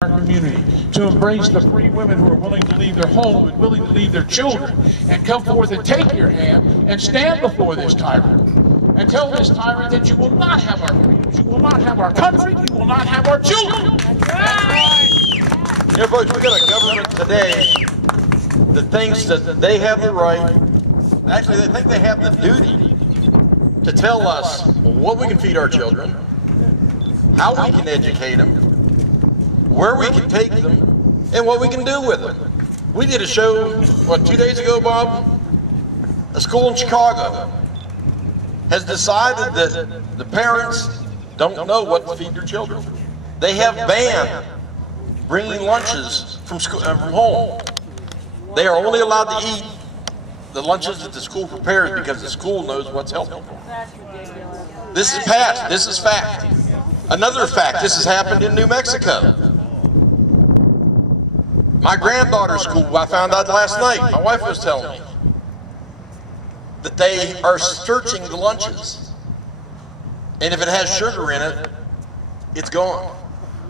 our community, to embrace the free women who are willing to leave their home and willing to leave their children and come forth and take your hand and stand before this tyrant and tell this tyrant that you will not have our freedoms, you will not have our country, you will not have our children. That's right. You know, folks, we got a government today that thinks that they have the right, actually they think they have the duty to tell us what we can feed our children, how we can educate them, where we can take them, and what we can do with them. We did a show, what, 2 days ago, Bob? A school in Chicago has decided that the parents don't know what to feed their children. They have banned bringing lunches from school, from home. They are only allowed to eat the lunches that the school prepares because the school knows what's healthy. This is past. This is fact. Another fact, this has happened in New Mexico. My granddaughter's school, I found out last night, my wife was telling me, that they are searching the lunches. And if it has sugar in it, it's gone.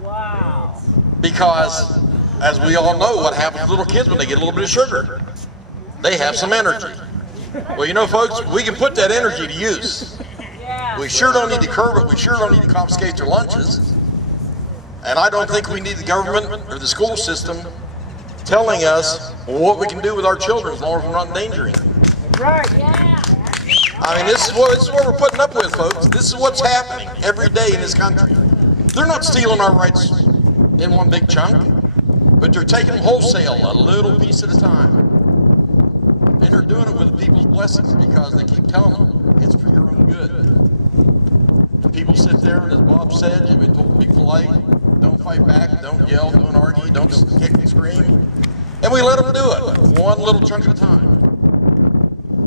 Wow. Because, as we all know, what happens to little kids when they get a little bit of sugar? They have some energy. Well, you know, folks, we can put that energy to use. We sure don't need to curb it. We sure don't need to confiscate their lunches. And I don't think we need the government or the school system telling us what we can do with our children as long as we're not endangering them. Right. Yeah. I mean, this is what we're putting up with, folks. This is what's happening every day in this country. They're not stealing our rights in one big chunk, but they're taking them wholesale, a little piece at a time. And they're doing it with people's blessings because they keep telling them it's for your own good. And people sit there, and as Bob said, you've been told to be polite, don't fight back, don't yell, don't argue, don't kick and scream. And we let them do it, one little chunk at a time.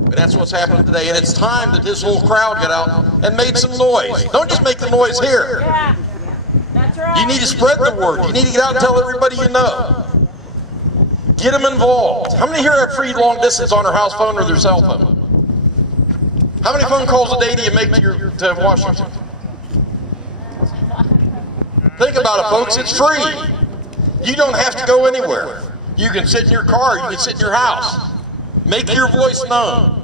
But that's what's happening today, and it's time that this whole crowd got out and made some noise. Don't just make the noise here. Yeah. That's right. You need to spread the word. You need to get out and tell everybody you know. Get them involved. How many here have free long distance on their house phone or their cell phone? How many phone calls a day do you make to Washington? Think about it, folks. It's free. You don't have to go anywhere. You can sit in your car. You can sit in your house. Make your voice known.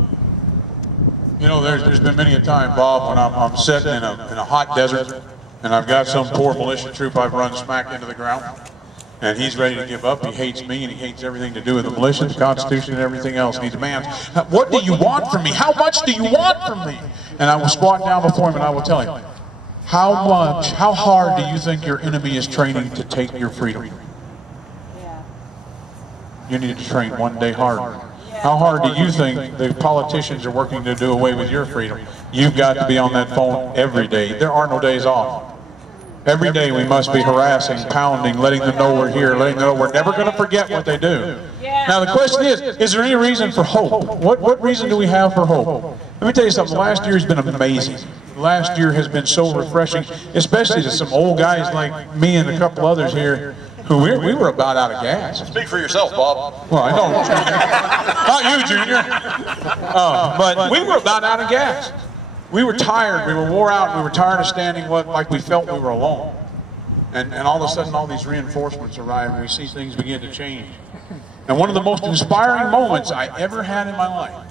You know, there's been many a time, Bob, when I'm sitting in a hot desert and I've got some poor militia troop I've run smack into the ground, and he's ready to give up. He hates me and he hates everything to do with the militia, the Constitution, and everything else. And he demands, what do you want from me? How much do you want from me? And I will squat down before him and I will tell him, how hard do you think your enemy is training to take your freedom? You need to train one day harder. How hard do you think the politicians are working to do away with your freedom? You've got to be on that phone every day. There are no days off. Every day we must be harassing, pounding, letting them know we're here, letting them know we're never going to forget what they do. Now the question is there any reason for hope? What reason do we have for hope? Let me tell you something, last year has been amazing. Last year has been so refreshing, especially to some old guys like me and a couple others here, who we were about out of gas. Speak for yourself, Bob. Well, I know, Junior. Not you, Junior. But we were about out of gas. We were tired. We were wore out. We were tired of standing like we felt we were alone. And all of a sudden, all these reinforcements arrive, and we see things begin to change. And one of the most inspiring moments I ever had in my life,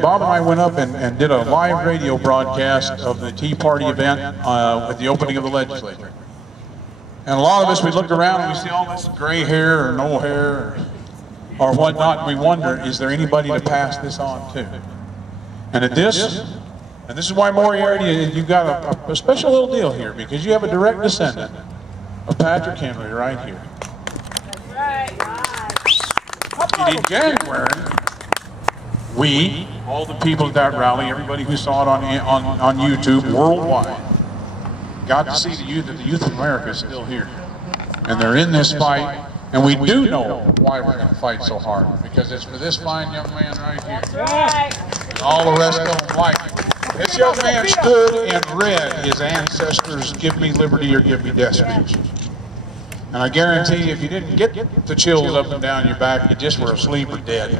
Bob and I went up and did a live radio broadcast of the Tea Party event at the opening of the legislature. And a lot of us, we look around and we see all this gray hair or no hair or whatnot, and we wonder, is there anybody to pass this on to? And this is why Moriarty, you've got a special little deal here, because you have a direct descendant of Patrick Henry right here. That's right. And in January, we, all the people at that rally, everybody who saw it on YouTube worldwide, got to see the youth of America is still here. And they're in this fight, and we do know why we're going to fight so hard, because it's for this fine young man right here. That's right. And all the rest don't like it. This young man stood and read his ancestors' "Give me liberty or give me death" speech. And I guarantee you, if you didn't get the chills up and down your back, you just were asleep or dead.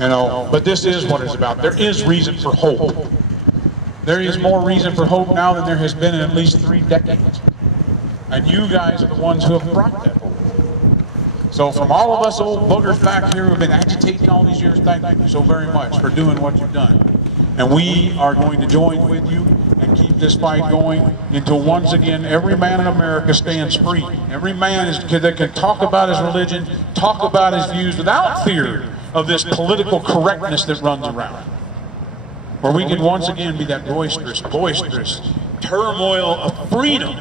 You know, but this is what it's about. There is reason for hope. There is more reason for hope now than there has been in at least 3 decades. And you guys are the ones who have brought that hope. So from all of us old boogers back here who have been agitating all these years, thank you so very much for doing what you've done. And we are going to join with you and keep this fight going until once again every man in America stands free. Every man that can talk about his religion, talk about his views without fear of this political correctness that runs around. Where we can once again be that boisterous turmoil of freedom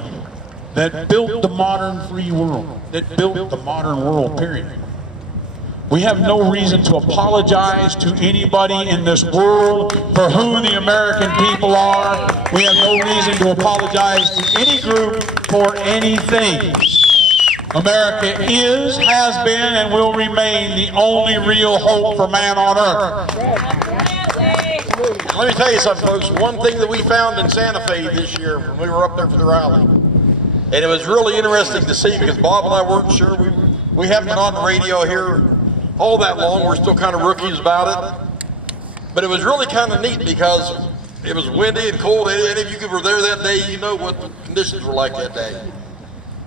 that built the modern free world, that built the modern world, period. We have no reason to apologize to anybody in this world for who the American people are. We have no reason to apologize to any group for anything. America is, has been, and will remain the only real hope for man on earth. Let me tell you something, folks. One thing that we found in Santa Fe this year when we were up there for the rally, and it was really interesting to see because Bob and I weren't sure. We haven't been on the radio here all that long. We're still kind of rookies about it. But it was really kind of neat because it was windy and cold. Any of you who were there that day, you know what the conditions were like that day.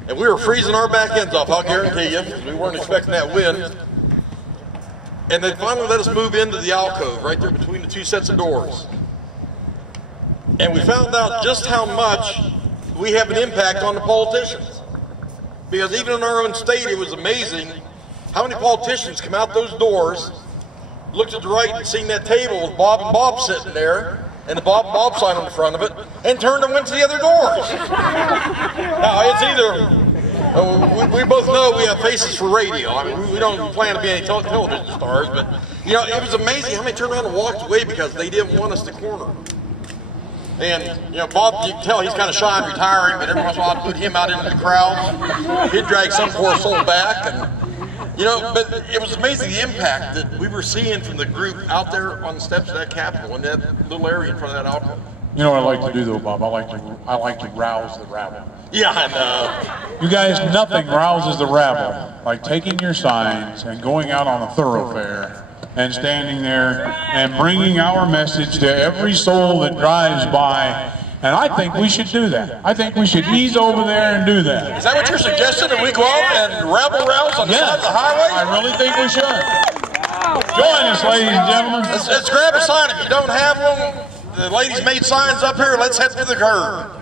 And we were freezing our back ends off, I'll guarantee you, because we weren't expecting that wind. And they finally let us move into the alcove right there between the two sets of doors. And we found out just how much we have an impact on the politicians. Because even in our own state, it was amazing how many politicians come out those doors, looked at the right and seen that table with Bob and Bob sitting there, and the Bob and Bob sign on the front of it, and turned and went to the other doors. Now, it's either, we both know we have faces for radio. I mean, we don't plan to be any television stars, but, you know, it was amazing how many turned around and walked away because they didn't want us to corner. And, you know, Bob, you can tell he's kind of shy and retiring, but every once in a while I'd put him out into the crowd. He'd drag some poor soul back. And, you know, but it was amazing the impact that we were seeing from the group out there on the steps of that Capitol in that little area in front of that alcove. You know what I like to do though, Bob? I like to rouse the rabble. Yeah, I know. You guys, nothing rouses the rabble like taking your signs and going out on a thoroughfare and standing there and bringing our message to every soul that drives by. And I think we should do that. I think we should ease over there and do that. Is that what you're suggesting, that we go out and rabble rouse on the side of the highway? I really think we should. Join us, ladies and gentlemen. Let's grab a sign. If you don't have one, the ladies made signs up here. Let's head to the curb.